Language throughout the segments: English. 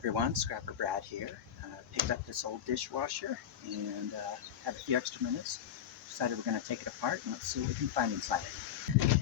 everyone, Scrapper Brad here. Picked up this old dishwasher and had a few extra minutes. Decided we're going to take it apart and let's see what we can find inside it.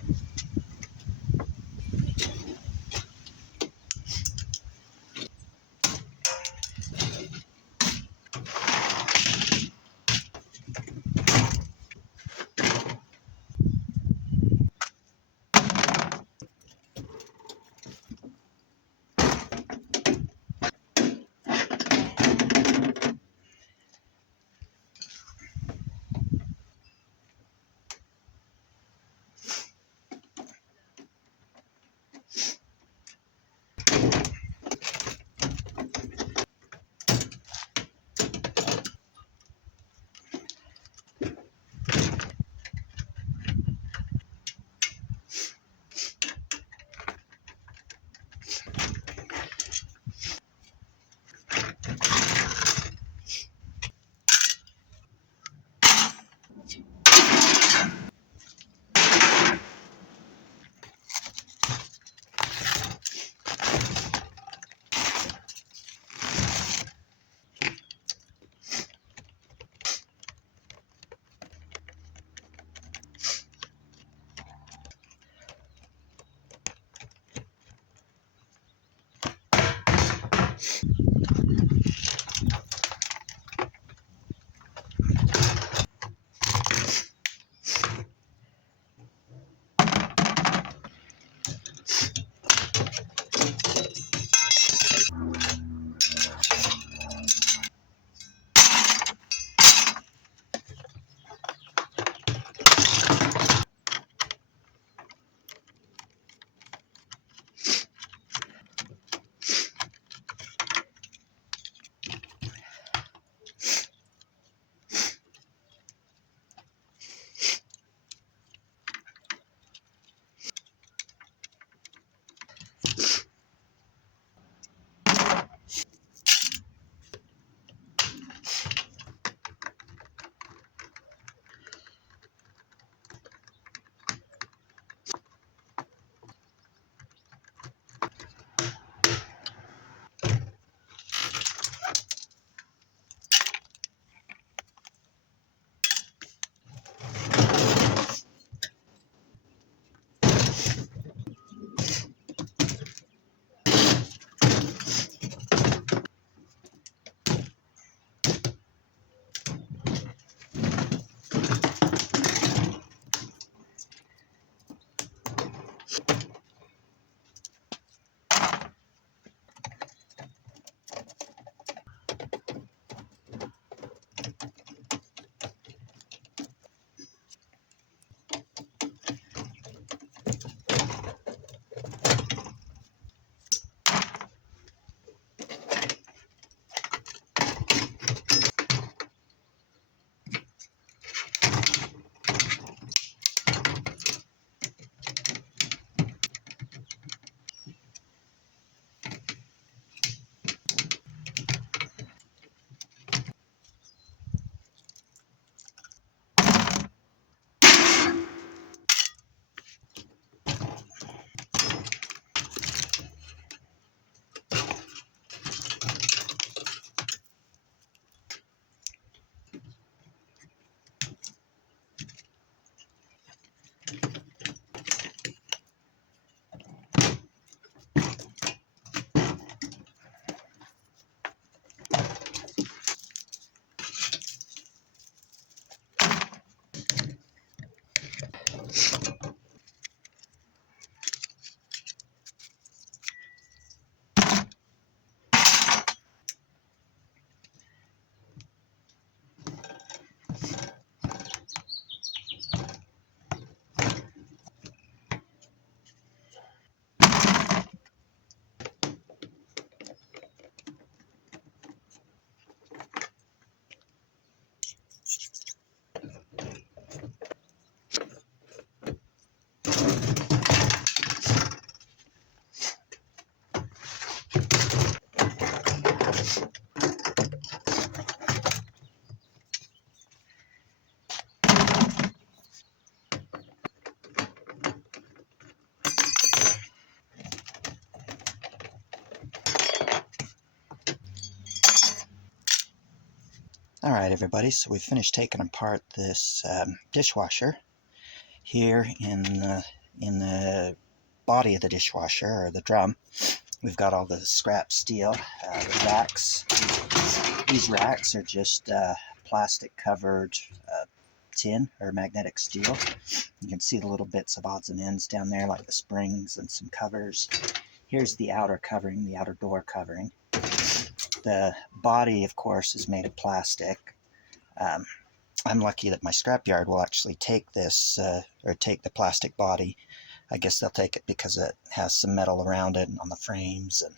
Alright everybody, so we finished taking apart this dishwasher. Here in the body of the dishwasher, or the drum, we've got all the scrap steel. The racks, these racks are just plastic covered tin or magnetic steel. You can see the little bits of odds and ends down there, like the springs and some covers. Here's the outer covering, the outer door covering. The body, of course, is made of plastic. I'm lucky that my scrapyard will actually take this, or take the plastic body. I guess they'll take it because it has some metal around it and on the frames, and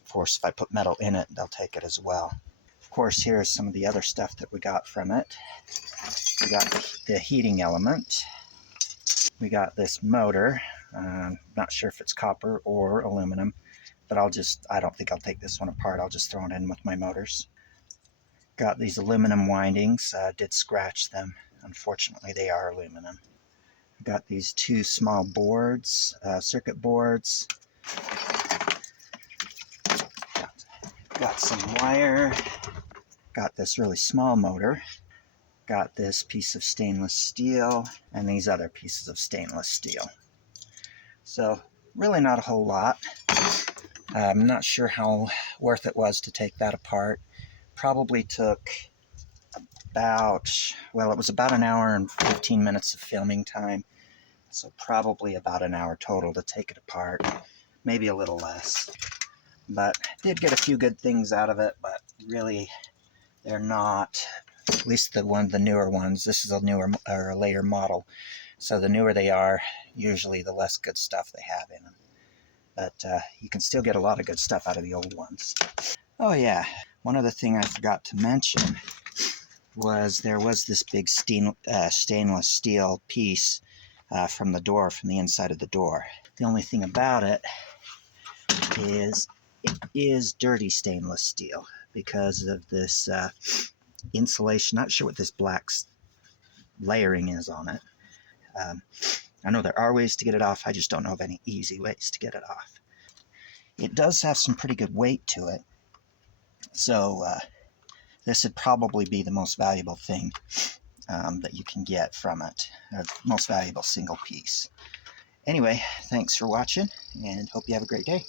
of course if I put metal in it, they'll take it as well. Of course, here's some of the other stuff that we got from it. We got the heating element. We got this motor. Not sure if it's copper or aluminum, but I don't think I'll take this one apart. I'll just throw it in with my motors. Got these aluminum windings. Did scratch them. Unfortunately, they are aluminum. Got these two small boards, circuit boards. Got some wire. Got this really small motor. Got this piece of stainless steel and these other pieces of stainless steel. So really not a whole lot. I'm not sure how worth it was to take that apart. Probably took about, well, it was about an hour and 15 minutes of filming time. So probably about an hour total to take it apart. Maybe a little less. But did get a few good things out of it, but really they're not, at least the newer ones. This is a newer or a later model. So the newer they are, usually the less good stuff they have in them. But you can still get a lot of good stuff out of the old ones. Oh yeah, one other thing I forgot to mention was there was this big stainless steel piece from the door, from the inside of the door. The only thing about it is dirty stainless steel because of this insulation. Not sure what this black layering is on it. I know there are ways to get it off. I just don't know of any easy ways to get it off. It does have some pretty good weight to it. So this would probably be the most valuable thing that you can get from it. The most valuable single piece. Anyway, thanks for watching and hope you have a great day.